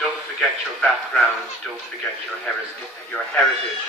Don't forget your background, don't forget your heritage,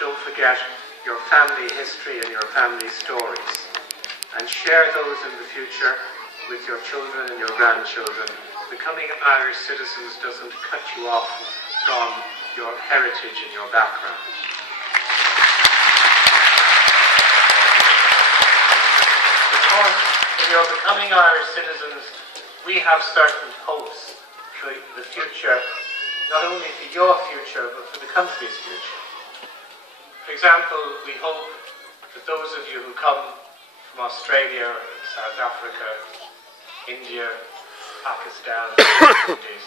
don't forget your family history and your family stories. And share those in the future with your children and your grandchildren. Becoming Irish citizens doesn't cut you off from your heritage and your background. Of course, when you're becoming Irish citizens, we have certain hopes for the future, not only for your future, but for the country's future. For example, we hope that those of you who come from Australia, South Africa, India, Pakistan, Indies,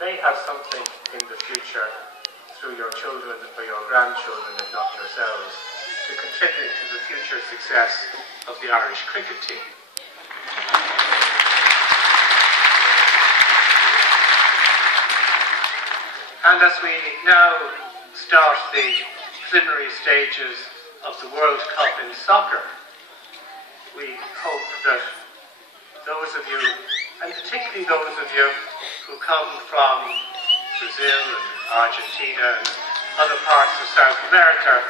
may have something in the future through your children or your grandchildren, if not yourselves, to contribute to the future success of the Irish cricket team. And as we now start the preliminary stages of the World Cup in soccer, we hope that those of you, and particularly those of you who come from Brazil and Argentina and other parts of South America,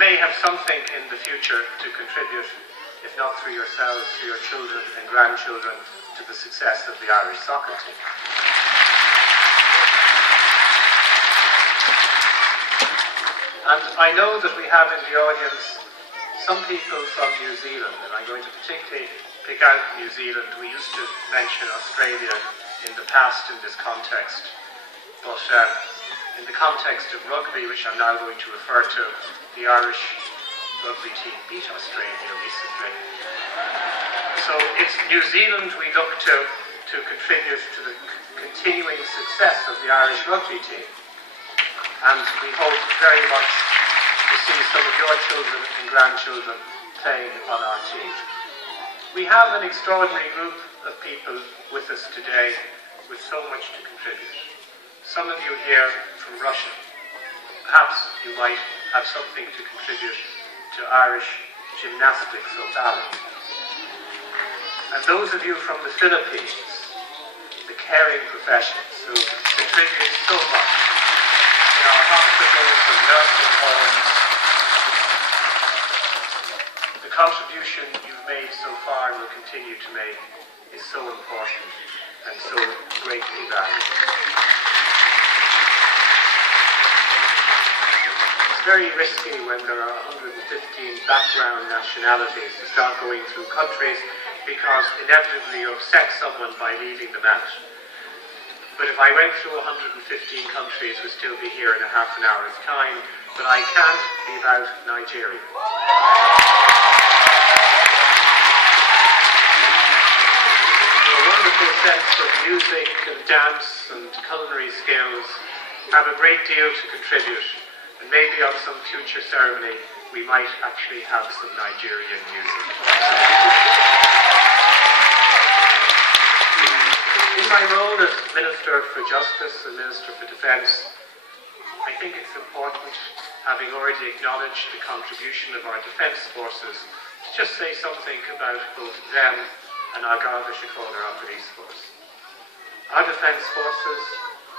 may have something in the future to contribute, if not through yourselves, through your children and grandchildren, to the success of the Irish soccer team. And I know that we have in the audience some people from New Zealand, and I'm going to particularly pick out New Zealand. We used to mention Australia in the past in this context, but in the context of rugby, which I'm now going to refer to, the Irish rugby team beat Australia recently. So it's New Zealand we look to contribute to the continuing success of the Irish rugby team. And we hope very much to see some of your children and grandchildren playing on our team. We have an extraordinary group of people with us today with so much to contribute. Some of you here from Russia. Perhaps you might have something to contribute to Irish gymnastics or ballet. And those of you from the Philippines, the caring professions who contribute so much in our hospitals and nursing homes. The contribution you've made so far and will continue to make is so important and so greatly valued. It's very risky when there are 115 background nationalities to start going through countries, because inevitably you upset someone by leaving them out. But if I went through 115 countries, we'd still be here in a half an hour's time, but I can't leave out Nigeria. A wonderful sense of music and dance and culinary skills, have a great deal to contribute, and maybe on some future ceremony we might actually have some Nigerian music. In my role as Minister for Justice and Minister for Defence, I think it's important, having already acknowledged the contribution of our defence forces, to just say something about both them and our Garda Síochána, our police force. Our defence forces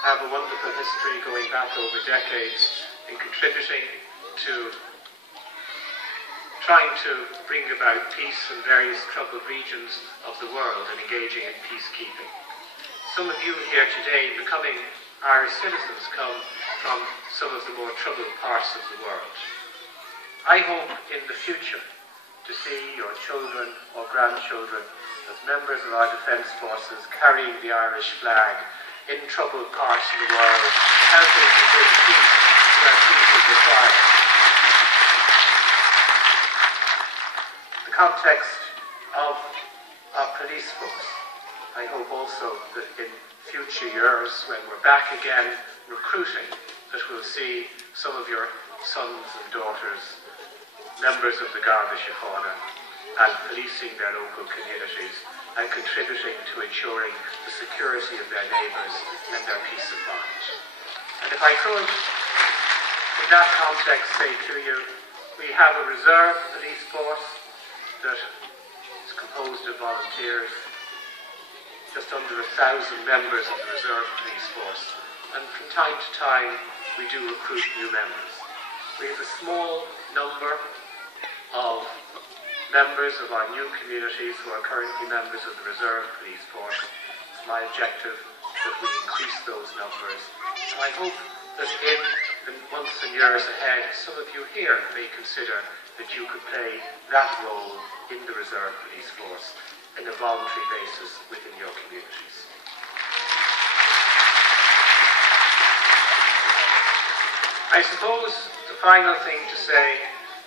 have a wonderful history going back over decades in contributing to trying to bring about peace in various troubled regions of the world and engaging in peacekeeping. Some of you here today, becoming Irish citizens, come from some of the more troubled parts of the world. I hope in the future to see your children or grandchildren as members of our defence forces carrying the Irish flag in troubled parts of the world, helping to bring peace where peace is required. The context of our police force, I hope also that in future years, when we're back again recruiting, that we'll see some of your sons and daughters, members of the Garda Síochána, and policing their local communities and contributing to ensuring the security of their neighbours and their peace of mind. And if I could, in that context, say to you, we have a reserve police force that is composed of volunteers. just under 1,000 members of the Reserve Police Force, and from time to time we do recruit new members. We have a small number of members of our new communities who are currently members of the Reserve Police Force. It's my objective that we increase those numbers, and I hope that in the months and years ahead, some of you here may consider that you could play that role in the Reserve Police Force on a voluntary basis within your communities. I suppose the final thing to say,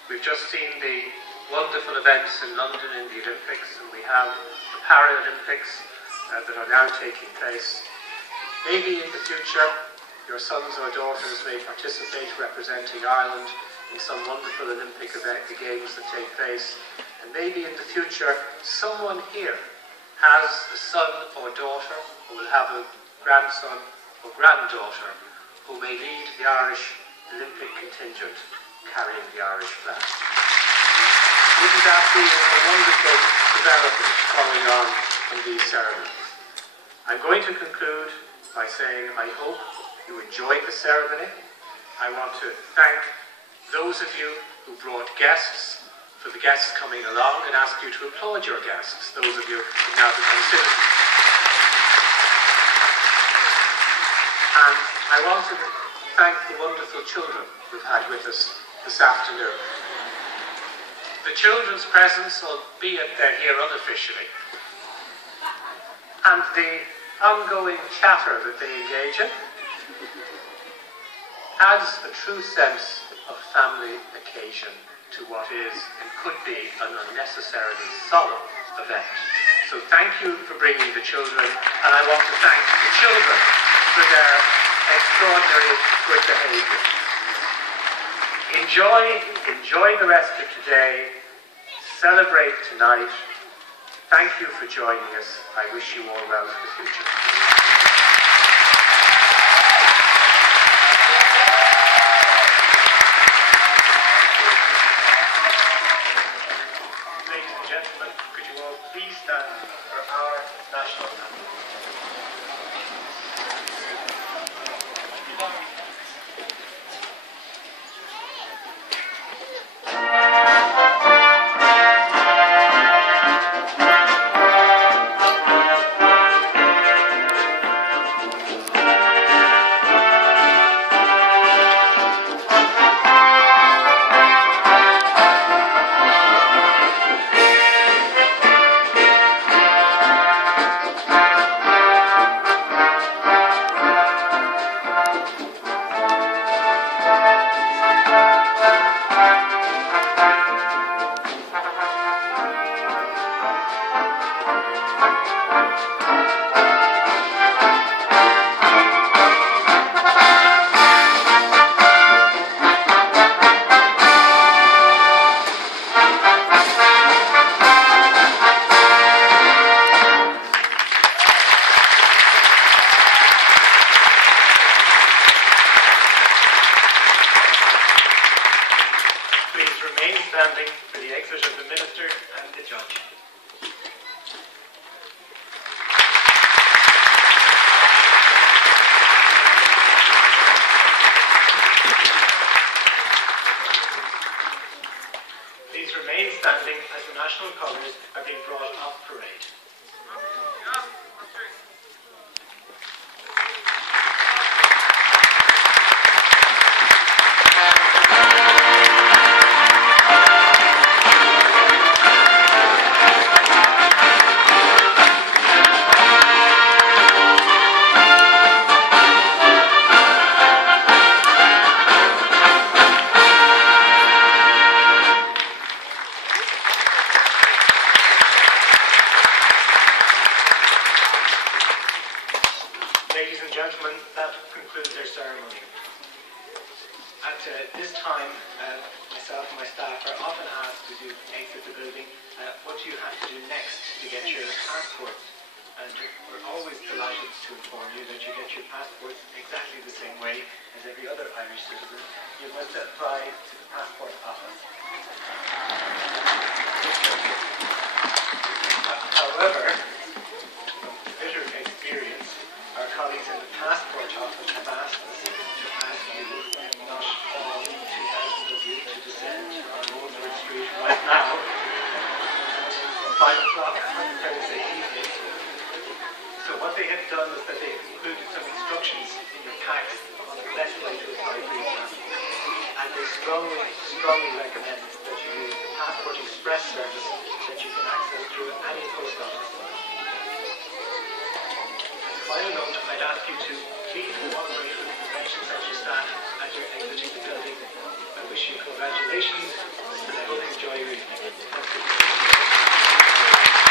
we've just seen the wonderful events in London in the Olympics, and we have the Paralympics that are now taking place. Maybe in the future your sons or daughters may participate representing Ireland in some wonderful Olympic games that take place, and maybe in the future someone here has a son or daughter who will have a grandson or granddaughter who may lead the Irish Olympic contingent carrying the Irish flag. Wouldn't that be a wonderful development following on from these ceremonies? I'm going to conclude by saying I hope you enjoyed the ceremony. I want to thank those of you who brought guests, for the guests coming along, and ask you to applaud your guests, those of you who now become citizens. And I want to thank the wonderful children we've had with us this afternoon. The children's presence, albeit they're here unofficially, and the ongoing chatter that they engage in, adds a true sense of family occasion to what is and could be an unnecessarily solemn event. So thank you for bringing the children, and I want to thank the children for their extraordinary good behaviour. Enjoy the rest of today. Celebrate tonight. Thank you for joining us. I wish you all well for the future. Ladies and gentlemen, could you all please stand for our national anthem? Standing for the exit of the Minister and the Judge. Please remain standing as the national colours are being brought off parade. Ladies and gentlemen, that concludes our ceremony. At this time, myself and my staff are often asked to exit the building. What do you have to do next to get your passport? And we're always delighted to inform you that you get your passport exactly the same way as every other Irish citizen. You must apply to the passport office. However, bitter passport office have asked us to ask you, not all 2,000 of you, to descend on Oldford Street right now at 5 o'clock on Thursday evening. So what they have done is that they've included some instructions in your packs on the best way to apply for your passport. And they strongly recommend that you use the Passport Express service that you can access through any post office. As a final note, I'd ask you to please cooperate with the convention center staff as you're exiting the building. I wish you congratulations and I hope you enjoy your evening. Thank you.